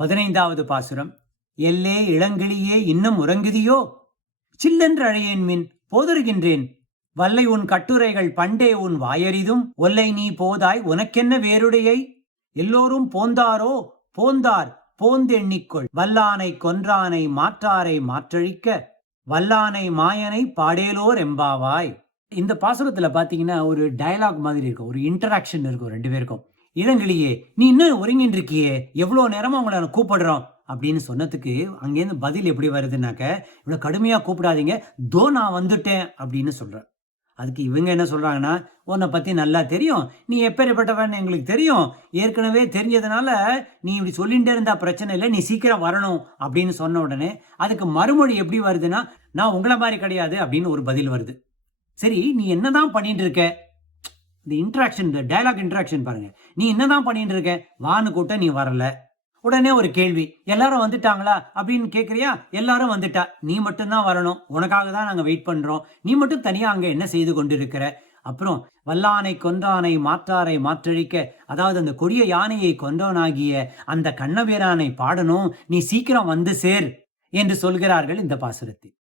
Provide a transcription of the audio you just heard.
15வது பாசுரம். எல்லே இளங்கிளியே இன்னும் உறங்குதியோ? சில்லென்று அழையேன் மின் போதருகின்றேன். வல்லை உன் கட்டுரைகள் பண்டே உன் வாயறிதும் ஒல்லை நீ போதாய் உனக்கென்ன வேறுடையை? எல்லோரும் போந்தாரோ போந்தார் போந்தெண்ணிக்கொள். வல்லானை கொன்றானை மாற்றாரை மாற்றழிக்க வல்லானை மாயனை பாடேலோர் எம்பாவாய். இந்த பாசுரத்துல பாத்தீங்கன்னா ஒரு டயலாக் மாதிரி இருக்கும், ஒரு இன்டராக்ஷன் இருக்கும் ரெண்டு பேருக்கும். இளங்கிளியே நீ இன்னும் ஒருங்கின்னு இருக்கியே, எவ்வளவு நேரமா உங்களை கூப்பிடுறோம் அப்படின்னு சொன்னதுக்கு அங்கேருந்து பதில் எப்படி வருதுன்னாக்க, இவ்வளவு கடுமையா கூப்பிடாதீங்க, தோ நான் வந்துட்டேன் அப்படின்னு சொல்ற. அதுக்கு இவங்க என்ன சொல்றாங்கன்னா, உன்னை பத்தி நல்லா தெரியும், நீ எப்பேற்பட்டவன் எங்களுக்கு தெரியும், ஏற்கனவே தெரிஞ்சதுனால நீ இப்படி சொல்லிட்டே இருந்தா பிரச்சனை இல்லை, நீ சீக்கிரம் வரணும் அப்படின்னு சொன்ன உடனே அதுக்கு மறுமொழி எப்படி வருதுன்னா, நான் உங்களை மாதிரி கிடையாது அப்படின்னு ஒரு பதில் வருது. சரி, நீ என்னதான் பண்ணிட்டு இருக்க? இந்த இன்ட்ராக்ஷன், இந்த டயலாக் இன்ட்ராக்ஷன் பாருங்க. நீ என்னதான் பண்ணிட்டு இருக்க? வான்னு கூட்ட நீ வரல. உடனே ஒரு கேள்வி, எல்லாரும் வந்துட்டாங்களா அப்படின்னு கேட்கறியா? எல்லாரும் வந்துட்டா, நீ மட்டும்தான் வரணும், உனக்காக தான் நாங்க வெயிட் பண்றோம், நீ மட்டும் தனியா அங்க என்ன செய்து கொண்டு இருக்கிற? அப்புறம் வல்லானை கொன்றானை மாற்றாரை மாற்றழிக்க, அதாவது அந்த கொடிய யானையை கொன்றவனாகிய அந்த கண்ணவீரானை பாடணும், நீ சீக்கிரம் வந்து சேர் என்று சொல்கிறார்கள் இந்த பாசுரத்தில்.